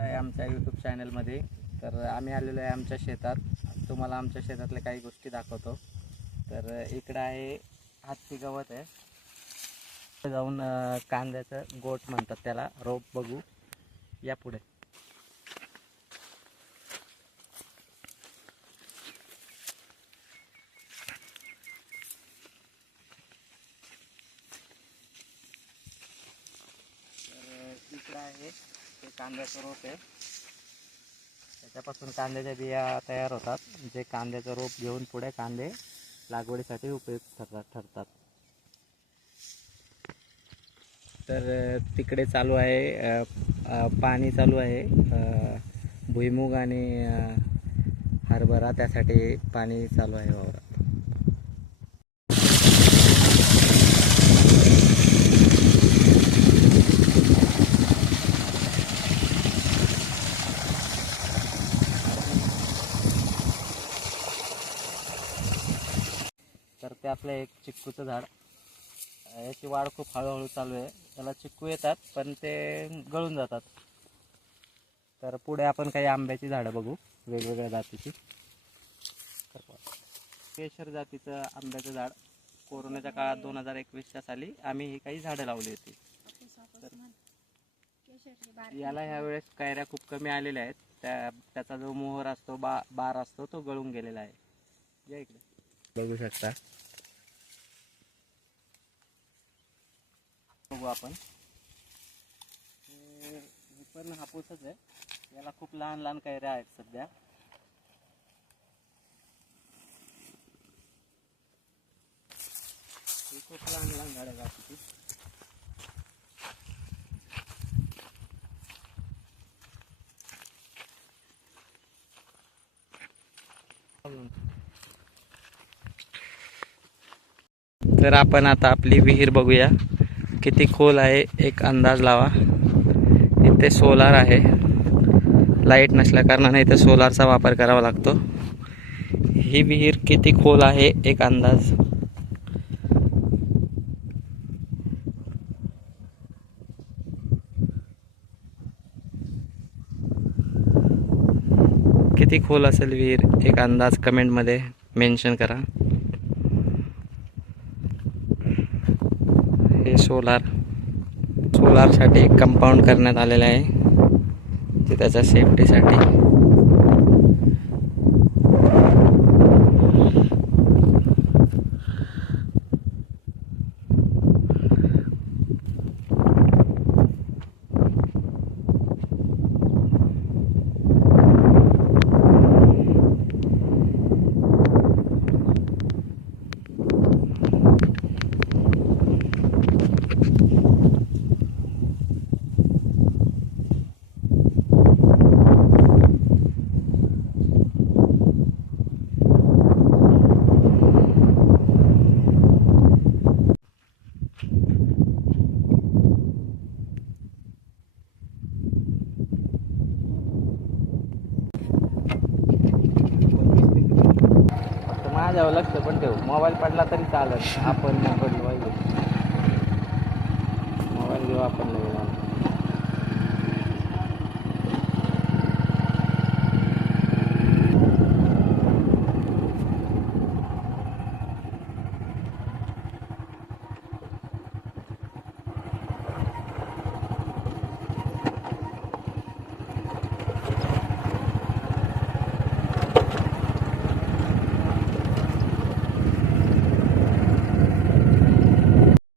आहे आमच्या यूट्यूब चॅनलमध्ये. तर आम्ही आलेलो आहे आमच्या शेतात. तुम्हाला आमच्या शेतातल्या काही गोष्टी दाखवतो. तर इकडं आहे हत्ती गवत आहे. जाऊन कांद्याचं गोट म्हणतात त्याला, रोप बघू या पुढे. तर इकडं आहे ते कांद्याचं रोप आहे. त्याच्यापासून कांद्याच्या बिया तयार होतात, जे कांद्याचं रोप घेऊन पुढे कांदे लागवडीसाठी उपयुक्त ठरतात. तर तिकडे चालू आहे पाणी चालू आहे. भुईमुग आणि हरभरा, त्यासाठी पाणी चालू आहे वावरात. तर ते आपलं एक चिक्कूचं झाड, याची वाढ खूप हळूहळू चालू आहे. त्याला चिक्कू येतात पण ते गळून जातात. तर पुढे आपण काही आंब्याची झाडं बघू वेगवेगळ्या जातीची. केशर जातीचं आंब्याचं झाड कोरोनाच्या काळात 2021च्या साली आम्ही ही काही झाडं लावली होती. तर याला ह्या वेळेस कैऱ्या खूप कमी आलेल्या आहेत. त्याचा जो मोहर असतो, बार असतो, तो गळून गेलेला आहे. या इकडे बघू शकता. बघू आपण, हे पण हापूसच आहे. याला खूप लहान लहान कैऱ्या आहेत सध्या. ही खूप लहान लहान झाडं जातीची. तर आपण आता आपली विहीर बघूया किती खोल आहे, एक अंदाज लावा. इथे सोलार आहे. लाईट नसल्या कारणाने इथे सोलारचा वापर करावा लागतो. ही विहीर किती खोल आहे, एक अंदाज. किती खोल असेल विहीर, एक अंदाज कमेंटमध्ये मेन्शन करा. हे सोलारसाठी एक कंपाऊंड करण्यात आलेलं आहे, ते त्याच्या सेफ्टीसाठी. माझ्यावर लक्ष पण ठेव. मोबाईल पडला तरी चालेल, आपण नाही पडलो पाहिजे. मोबाईल घेऊ आपण नाही.